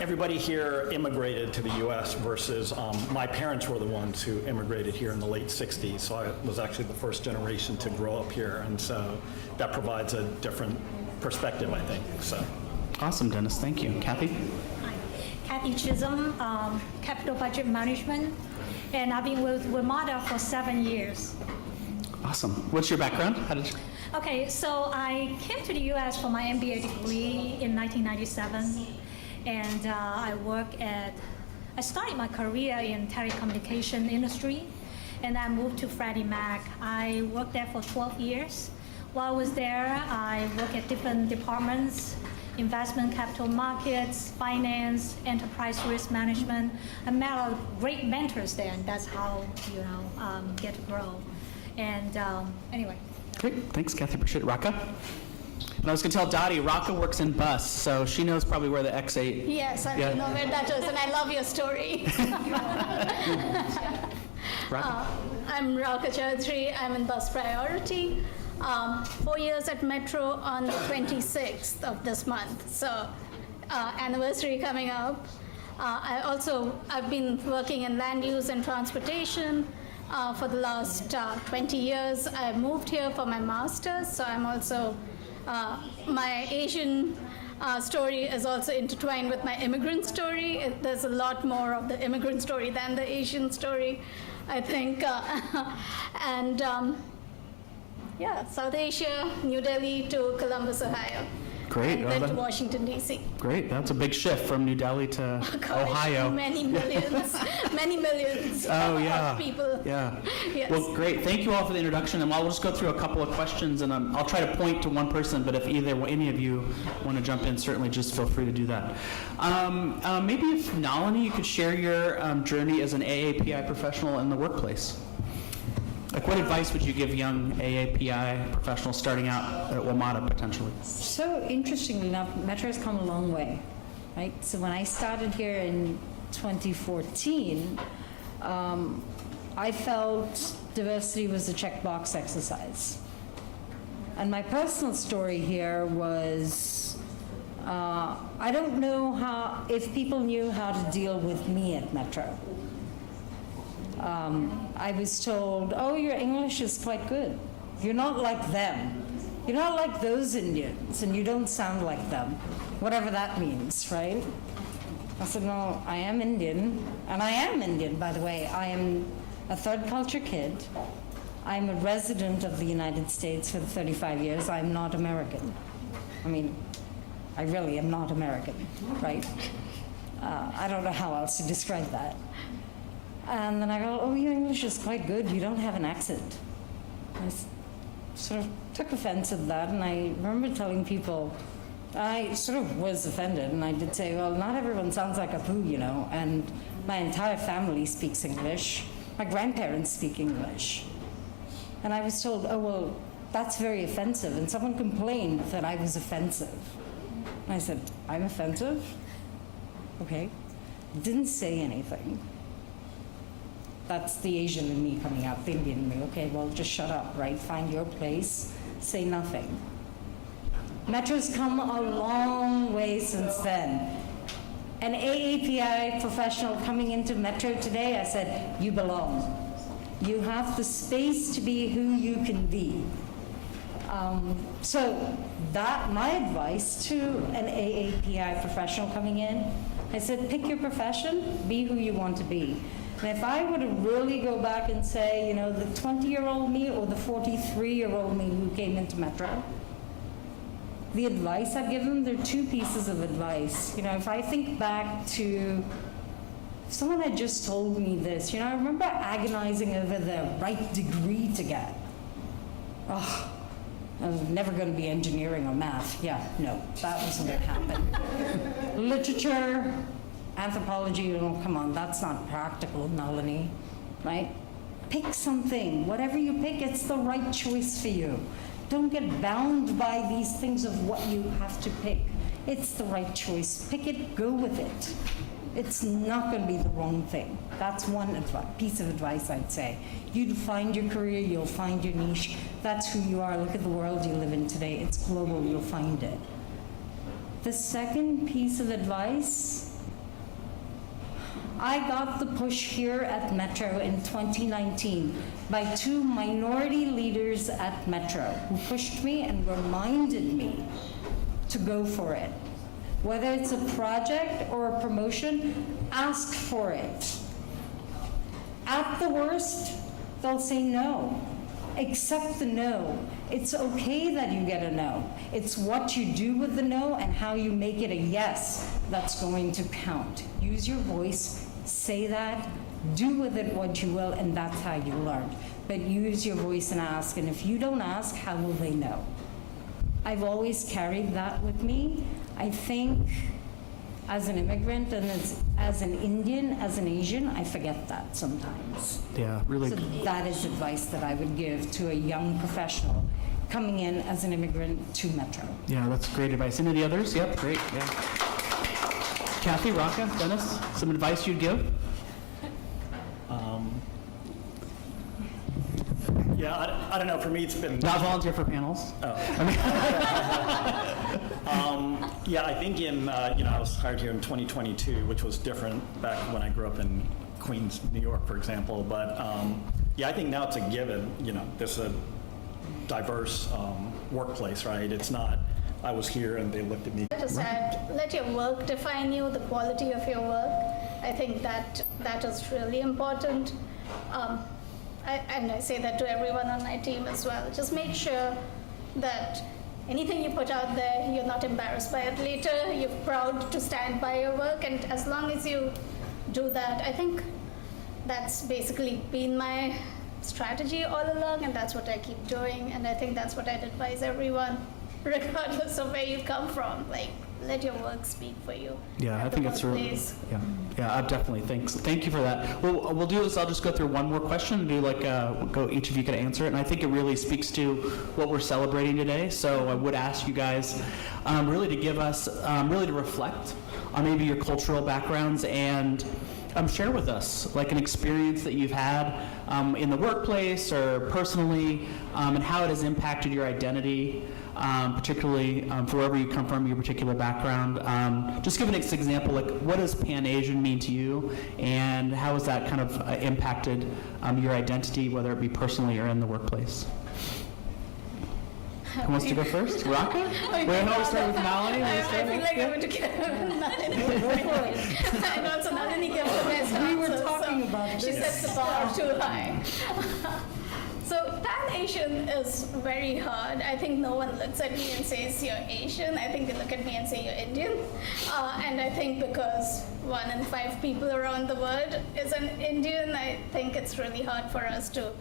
everybody here immigrated to the U.S. versus my parents were the ones who immigrated here in the late 60s, so I was actually the first generation to grow up here, and so that provides a different perspective, I think. So. Awesome, Dennis, thank you. Kathy? Hi, Kathy Chisholm, Capital Budget Management, and I've been with WMATA for 7 years. Awesome. What's your background? Okay, so I came to the U.S. for my MBA degree in 1997, and I started my career in telecommunication industry, and I moved to Freddie Mac. I worked there for 12 years. While I was there, I worked at different departments, investment, capital markets, finance, enterprise risk management. I met a lot of great mentors there, and that's how get to grow. And anyway. Great, thanks, Kathy. Appreciate it. Raka? And I was going to tell Dottie, Raka works in bus, so she knows probably where the X8. Yes, I know where that is, and I love your story. I'm Raka Chaudhary. I'm in bus priority. 4 years at Metro on the 26th of this month. So anniversary coming up. I've been working in land use and transportation for the last 20 years. I moved here for my master's, so I'm also, my Asian story is also intertwined with my immigrant story. There's a lot more of the immigrant story than the Asian story, I think. Yeah, South Asia, New Delhi to Columbus, Ohio. Great. And then to Washington, D.C. Great. That's a big shift from New Delhi to Gosh, Ohio. many millions Oh, yeah. of people. Yeah. Yes. Well, great. Thank you all for the introduction. And I'll just go through a couple of questions, and I'll try to point to one person, but if any of you want to jump in, certainly just feel free to do that. Maybe if Nalini, you could share your journey as an AAPI professional in the workplace. Like, what advice would you give young AAPI professionals starting out at WMATA potentially? So interestingly enough, Metro has come a long way, right? So when I started here in 2014, I felt diversity was a checkbox exercise. And my personal story here was, I don't know if people knew how to deal with me at Metro. I was told, oh, your English is quite good. You're not like them. You're not like those Indians, and you don't sound like them, whatever that means, right? I said, no, I am Indian, and I am Indian, by the way. I am a third culture kid. I'm a resident of the United States for 35 years. I'm not American. I mean, I really am not American, right? I don't know how else to describe that. And then I go, oh, your English is quite good. You don't have an accent. I sort of took offense at that, and I remember telling people, I sort of was offended, and I did say, well, not everyone sounds like a poo, you know, and my entire family speaks English. My grandparents speak English. And I was told, oh, well, that's very offensive, and someone complained that I was offensive. And I said, I'm offensive? Okay. Didn't say anything. That's the Asian in me coming out, the Indian in me. Okay, well, just shut up, right? Find your place, say nothing. Metro's come a long way since then. An AAPI professional coming into Metro today, I said, you belong. You have the space to be who you can be. So that, my advice to an AAPI professional coming in, I said, pick your profession, be who you want to be. And if I were to really go back and say, you know, the 20-year-old me or the 43-year-old me who came into Metro, the advice I'd give them, there are two pieces of advice. You know, if I think back to, if someone had just told me this, you know, I remember agonizing over the right degree to get. Oh, I was never going to be engineering or math. Yeah, no, that wasn't going to happen. Literature, anthropology, oh, come on, that's not practical, Nalini, right? Pick something. Whatever you pick, it's the right choice for you. Don't get bound by these things of what you have to pick. It's the right choice. Pick it, go with it. It's not going to be the wrong thing. That's one piece of advice I'd say. You'd find your career, you'll find your niche. That's who you are. Look at the world you live in today. It's global, you'll find it. The second piece of advice, I got the push here at Metro in 2019 by two minority leaders at Metro who pushed me and reminded me to go for it. Whether it's a project or a promotion, ask for it. At the worst, they'll say no. Accept the no. It's okay that you get a no. It's what you do with the no and how you make it a yes that's going to count. Use your voice, say that, do with it what you will, and that's how you learn. But use your voice and ask, and if you don't ask, how will they know? I've always carried that with me. I think as an immigrant and as an Indian, as an Asian, I forget that sometimes. Yeah, really. So that is advice that I would give to a young professional coming in as an immigrant to Metro. Yeah, that's great advice. Any of the others? Yep, great. Yeah. Kathy, Raka, Dennis, some advice you'd give? Yeah, I don't know. For me, it's been Not volunteer for panels. Oh. Yeah, I think I was hired here in 2022, which was different back when I grew up in Queens, New York, for example. But yeah, I think now it's a given. There's a diverse workplace, right? It's not, I was here and they looked at me. Just add, let your work define you, the quality of your work. I think that is really important. And I say that to everyone on my team as well. Just make sure that anything you put out there, you're not embarrassed by it later. You're proud to stand by your work, and as long as you do that, I think that's basically been my strategy all along, and that's what I keep doing. And I think that's what I'd advise everyone, regardless of where you come from. Like, let your work speak for you. Yeah, I think it's really, workplace. yeah, definitely. Thank you for that. Well, we'll do this. I'll just go through one more question and do each of you could answer it. And I think it really speaks to what we're celebrating today. So I would ask you guys really to give us, really to reflect on maybe your cultural backgrounds and share with us like an experience that you've had in the workplace or personally, and how it has impacted your identity. Particularly for wherever you come from, your particular background. Just give an example, like what does Pan-Asian mean to you, and how has that kind of impacted your identity, whether it be personally or in the workplace? Who wants to go first? Raka? Wait, no, we start with Nalini. I feel like I would give Nalini. And also Nalini gives the best answer. We were talking about this. She sets the bar too high. So Pan-Asian is very hard. I think no one looks at me and says you're Asian. I think they look at me and say you're Indian. And I think because 1 in 5 people around the world is an Indian, I think it's really hard for us to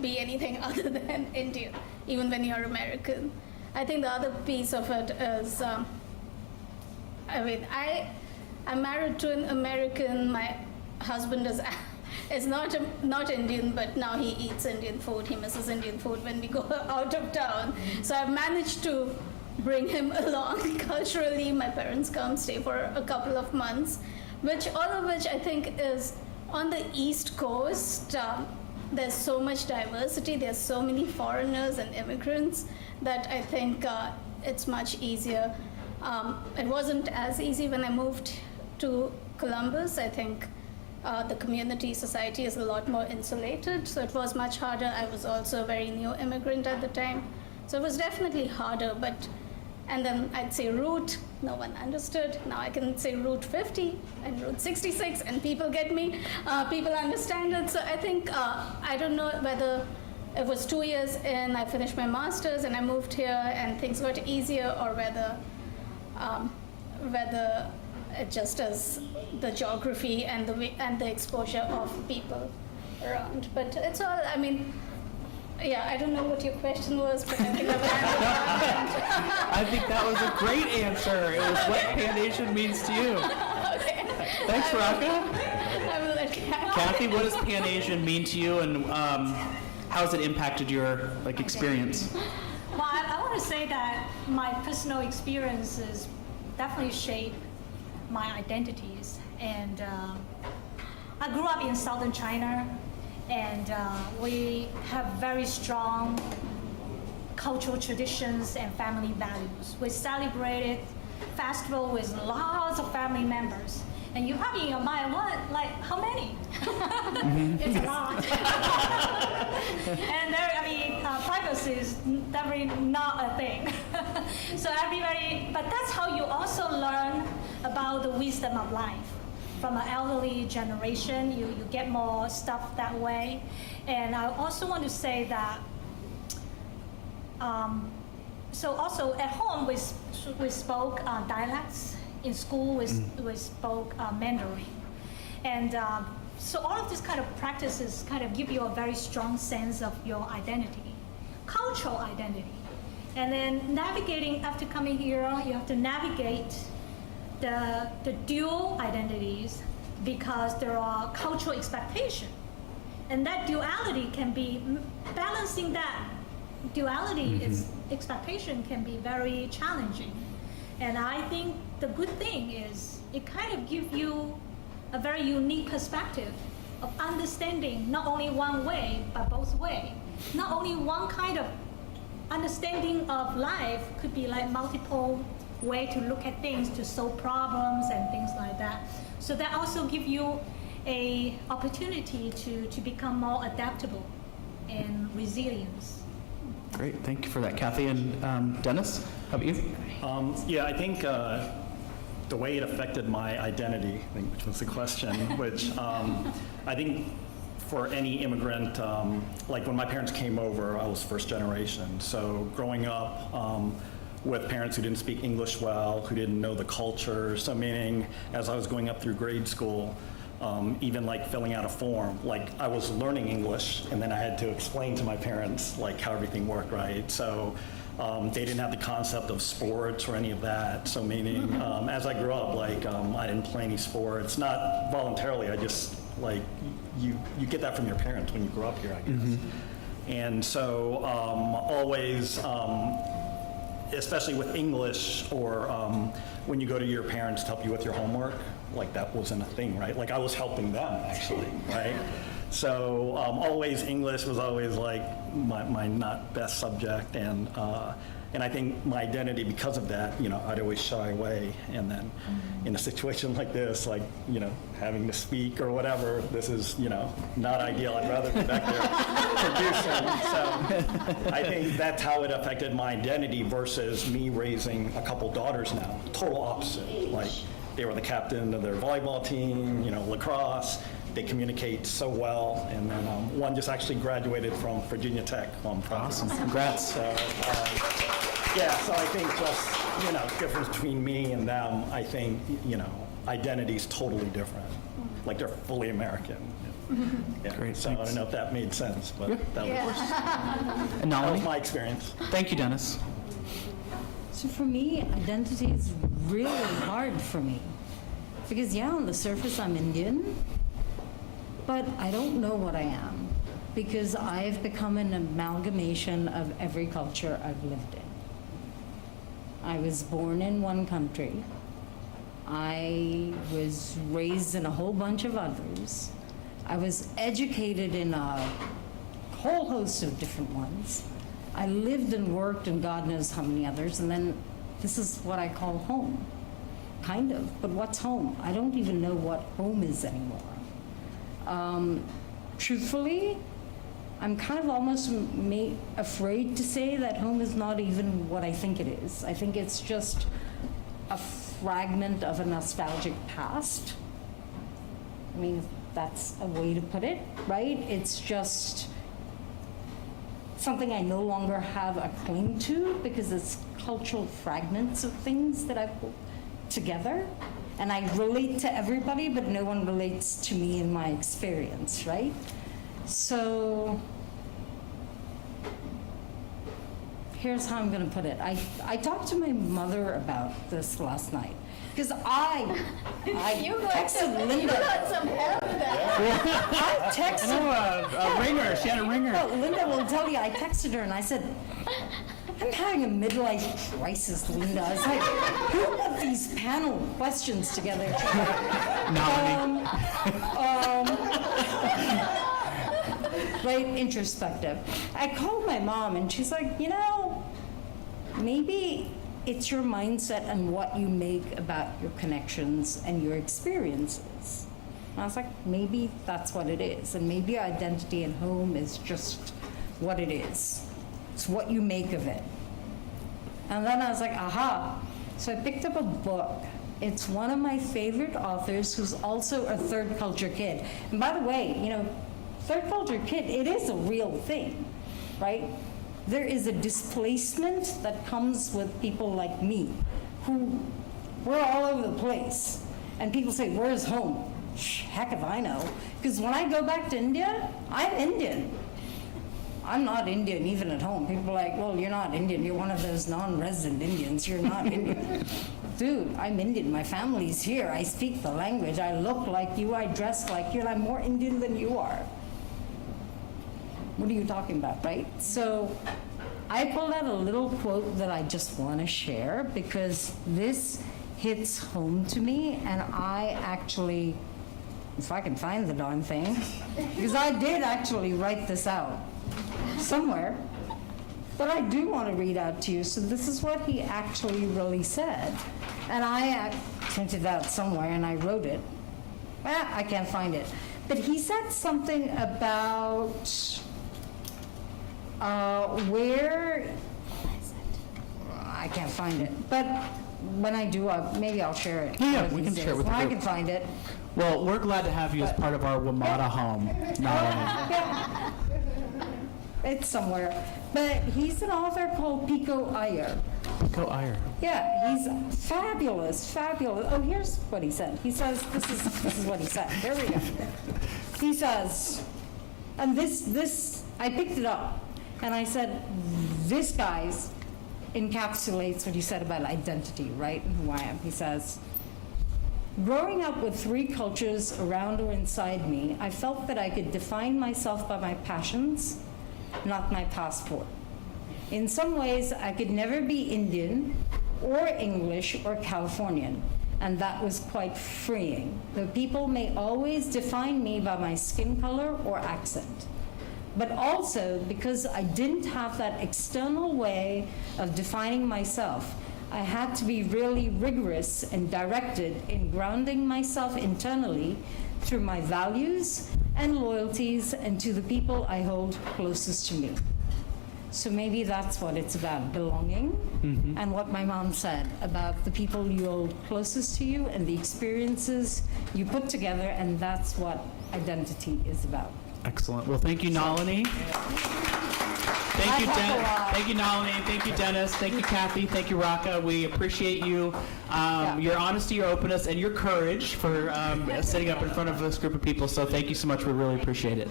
be anything other than Indian, even when you're American. I think the other piece of it is, I'm married to an American. My husband is not Indian, but now he eats Indian food. He misses Indian food when we go out of town. So I've managed to bring him along culturally. My parents come stay for a couple of months, all of which I think is on the East Coast. There's so much diversity. There's so many foreigners and immigrants that I think it's much easier. It wasn't as easy when I moved to Columbus. I think the community society is a lot more insulated, so it was much harder. I was also a very new immigrant at the time, so it was definitely harder. And then I'd say route, no one understood. Now I can say Route 50 and Route 66, and people get me. People understand it. So I think I don't know whether it was 2 years in, I finished my master's and I moved here and things got easier, or whether it just is the geography and the exposure of people around. But it's all, yeah, I don't know what your question was, but I think I've answered. I think that was a great answer. It was what Pan-Asian means to you. Okay. Thanks, Raka. I will let Kathy, what does Pan-Asian mean to you, and how has it impacted your experience? Well, I want to say that my personal experiences definitely shape my identities. And I grew up in southern China, and we have very strong cultural traditions and family values. We celebrated festival with lots of family members. And you probably in your mind, what, how many? It's a lot. And privacy is definitely not a thing. So but that's how you also learn about the wisdom of life. From an elderly generation, you get more stuff that way. And I also want to say that, so also at home we spoke dialects. In school we spoke Mandarin. And so all of these kind of practices kind of give you a very strong sense of your identity, cultural identity. And then navigating, after coming here, you have to navigate the dual identities, because there are cultural expectations. And that duality can be, balancing that duality, expectation can be very challenging. And I think the good thing is it kind of gives you a very unique perspective of understanding not only one way, but both ways. Not only one kind of understanding of life could be like multiple way to look at things, to solve problems and things like that. So that also give you a opportunity to become more adaptable and resilience. Great, thank you for that, Kathy. And Dennis, how about you? Yeah, I think the way it affected my identity, I think, which was the question, which I think for any immigrant, like when my parents came over, I was first generation. So growing up with parents who didn't speak English well, who didn't know the culture, so meaning as I was going up through grade school, even like filling out a form, like I was learning English and then I had to explain to my parents like how everything worked, right? So they didn't have the concept of sports or any of that. So meaning as I grew up, like I didn't play any sports, not voluntarily, I just like, you get that from your parents when you grow up here, I guess. And so always, especially with English or when you go to your parents to help you with your homework, like that wasn't a thing, right? Like I was helping them actually, right? So always English was always like my not best subject, and I think my identity because of that, you know, I'd always shy away, and then in a situation like this, like, you know, having to speak or whatever, this is, you know, not ideal. I'd rather be back there producing. So I think that's how it affected my identity versus me raising a couple daughters now. Total opposite. Like they were the captain of their volleyball team, you know, lacrosse. They communicate so well, and then one just actually graduated from Virginia Tech. Awesome, congrats. So, yeah, so I think just, you know, difference between me and them, I think, you know, identity's totally different. Like they're fully American. Yeah. Great, So I thanks. don't know if that made sense, but that was And that was Nalini? my experience. Thank you, Dennis. So for me, identity is really hard for me. Because yeah, on the surface I'm Indian, but I don't know what I am. Because I've become an amalgamation of every culture I've lived in. I was born in one country. I was raised in a whole bunch of others. I was educated in a whole host of different ones. I lived and worked in God knows how many others, and then this is what I call home. Kind of, but what's home? I don't even know what home is anymore. Truthfully, I'm kind of almost afraid to say that home is not even what I think it is. I think it's just a fragment of a nostalgic past. I mean, that's a way to put it, right? It's just something I no longer have a claim to because it's cultural fragments of things that I've put together. And I relate to everybody, but no one relates to me in my experience, right? So here's how I'm gonna put it. I talked to my mother about this last night. Because I texted Linda. You got some help there. I texted A ringer, she had a ringer. Well, Linda will tell you, I texted her and I said, I'm having a midlife crisis, Linda. I was like, who put these panel questions together? Right, introspective. I called my mom and she's like, you know, maybe it's your mindset and what you make about your connections and your experiences. And I was like, maybe that's what it is. And maybe identity and home is just what it is. It's what you make of it. And then I was like, aha. So I picked up a book. It's one of my favorite authors who's also a third culture kid. And by the way, you know, third culture kid, it is a real thing, right? There is a displacement that comes with people like me, who we're all over the place. And people say, where's home? Heck if I know. Because when I go back to India, I'm Indian. I'm not Indian even at home. People are like, well, you're not Indian. You're one of those non-resident Indians. You're not Indian. Dude, I'm Indian. My family's here. I speak the language. I look like you. I dress like you. And I'm more Indian than you are. What are you talking about, right? So I pulled out a little quote that I just want to share because this hits home to me, and I actually, if I can find the darn thing, because I did actually write this out somewhere. But I do want to read out to you. So this is what he actually really said. And I printed out somewhere and I wrote it. I can't find it. But he said something about where, I can't find it. But when I do, maybe I'll share it. Yeah, one of we these can share it days. with the When I group. can find it. Well, we're glad to have you as part of our WMATA home. It's somewhere. But he's an author called Pico Iyer. Go Iyer. Yeah, he's fabulous, fabulous. Oh, here's what he said. He says, this is what he said. There we go. He says, and this, I picked it up, and I said, this guy's encapsulates what he said about identity, right, and who I am. He says, growing up with 3 cultures around or inside me, I felt that I could define myself by my passions, not my passport. In some ways, I could never be Indian or English or Californian, and that was quite freeing. Though people may always define me by my skin color or accent. But also, because I didn't have that external way of defining myself, I had to be really rigorous and directed in grounding myself internally through my values and loyalties and to the people I hold closest to me. So maybe that's what it's about, belonging, and what my mom said about the people you hold closest to you and the experiences you put together, and that's what identity is about. Excellent. Well, thank you, Nalini. Thank you, thank you, Nalini. Thank you, Dennis. Thank you, Kathy. Thank you, Raka. We appreciate you, your honesty, your openness, and your courage for sitting up in front of this group of people. So thank you so much. We really appreciate it.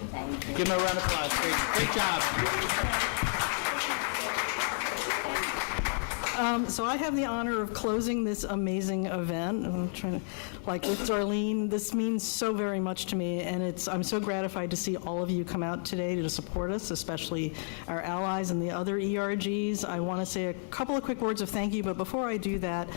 Give them a round of applause. Great job. So I have the honor of closing this amazing event. I'm trying to, like with Darlene, this means so very much to me, and I'm so gratified to see all of you come out today to support us, especially our allies and the other ERGs. I want to say a couple of quick words of thank you, but before I do that,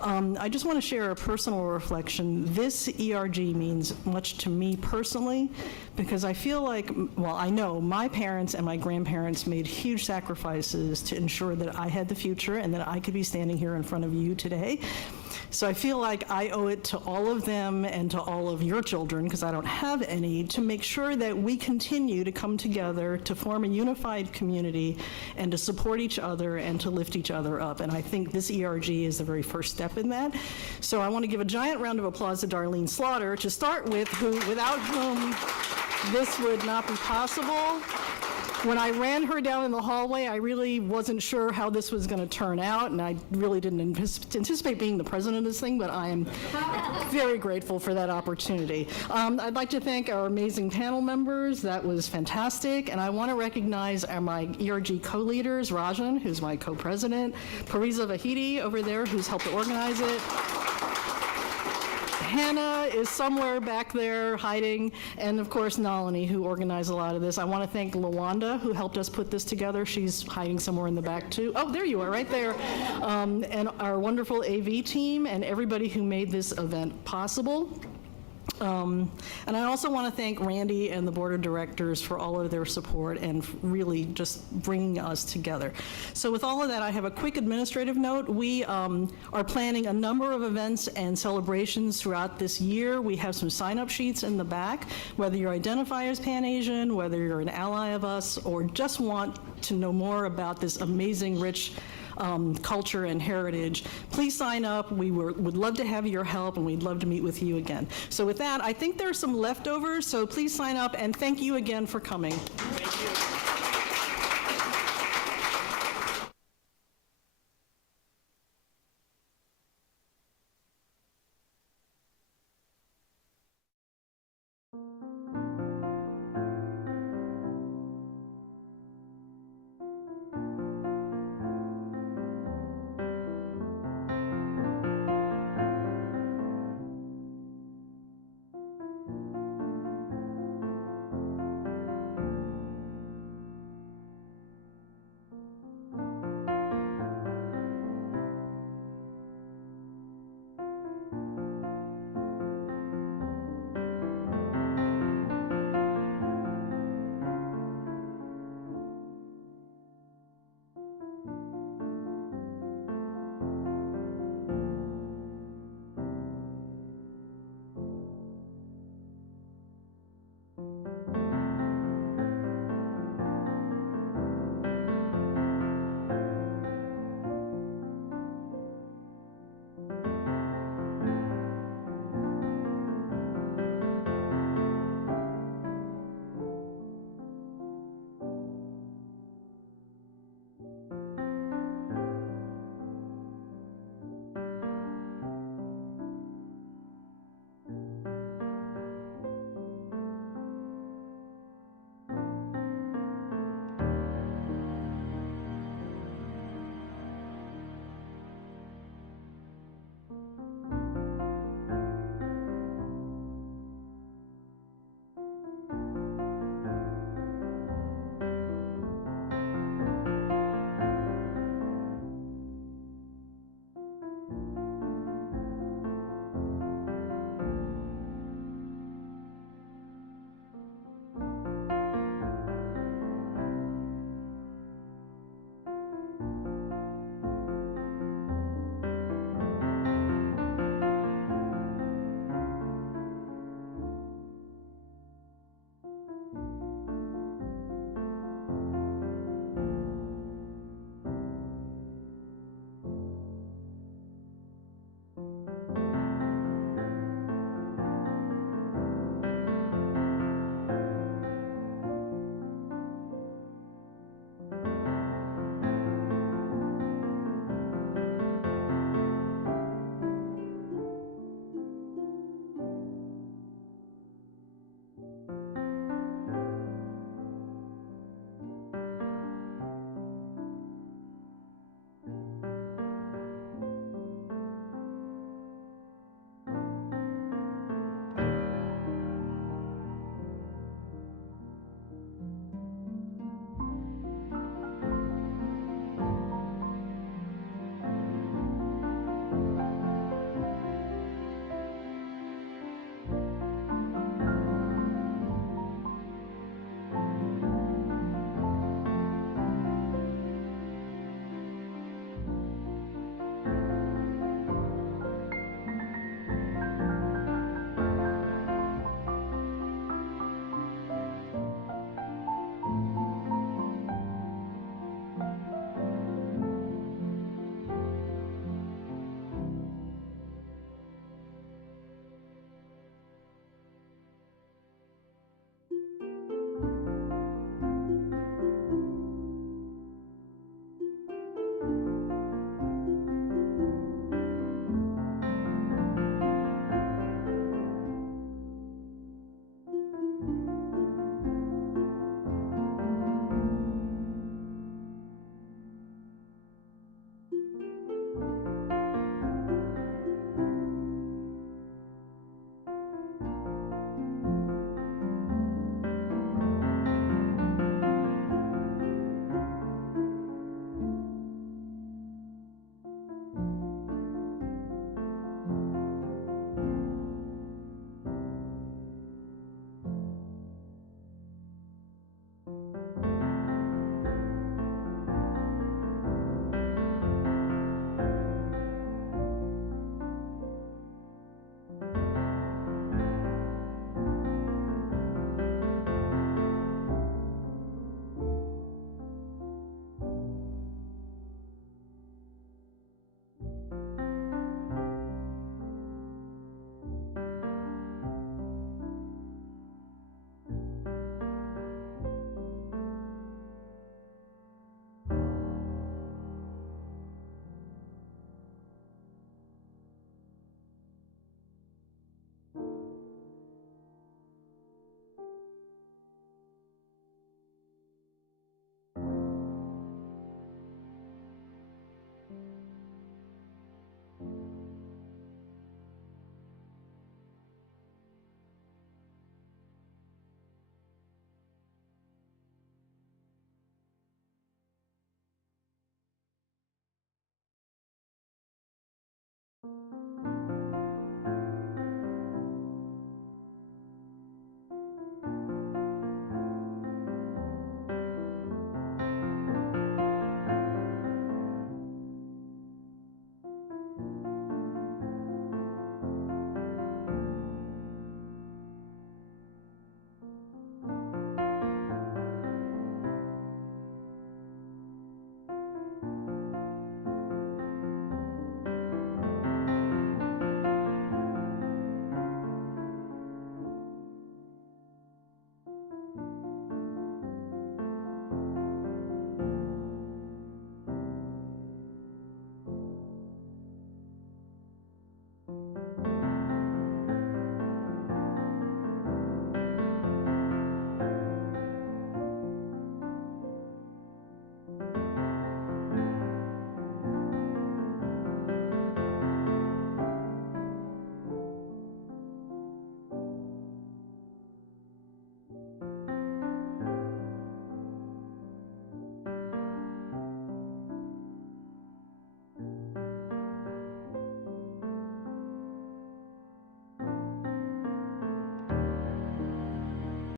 I just want to share a personal reflection. This ERG means much to me personally, because I feel like, well, I know my parents and my grandparents made huge sacrifices to ensure that I had the future and that I could be standing here in front of you today. So I feel like I owe it to all of them and to all of your children, because I don't have any, to make sure that we continue to come together to form a unified community and to support each other and to lift each other up. And I think this ERG is the very first step in that. So I want to give a giant round of applause to Darlene Slaughter, to start with, without whom this would not be possible. When I ran her down in the hallway, I really wasn't sure how this was going to turn out, and I really didn't anticipate being the president of this thing, but I am very grateful for that opportunity. I'd like to thank our amazing panel members. That was fantastic, and I want to recognize my ERG co-leaders, Rajan, who's my co-president, Pariza Vahidi over there, who's helped to organize it. Hannah is somewhere back there hiding, and of course Nalini, who organized a lot of this. I want to thank Lawanda, who helped us put this together. She's hiding somewhere in the back too. Oh, there you are, right there. And our wonderful AV team and everybody who made this event possible. And I also want to thank Randy and the board of directors for all of their support and really just bringing us together. So with all of that, I have a quick administrative note. We are planning a number of events and celebrations throughout this year. We have some sign-up sheets in the back. Whether you identify as Pan-Asian, whether you're an ally of us, or just want to know more about this amazing, rich culture and heritage, please sign up. We would love to have your help, and we'd love to meet with you again. So with that, I think there's some leftovers, so please sign up, and thank you again for coming. Thank you.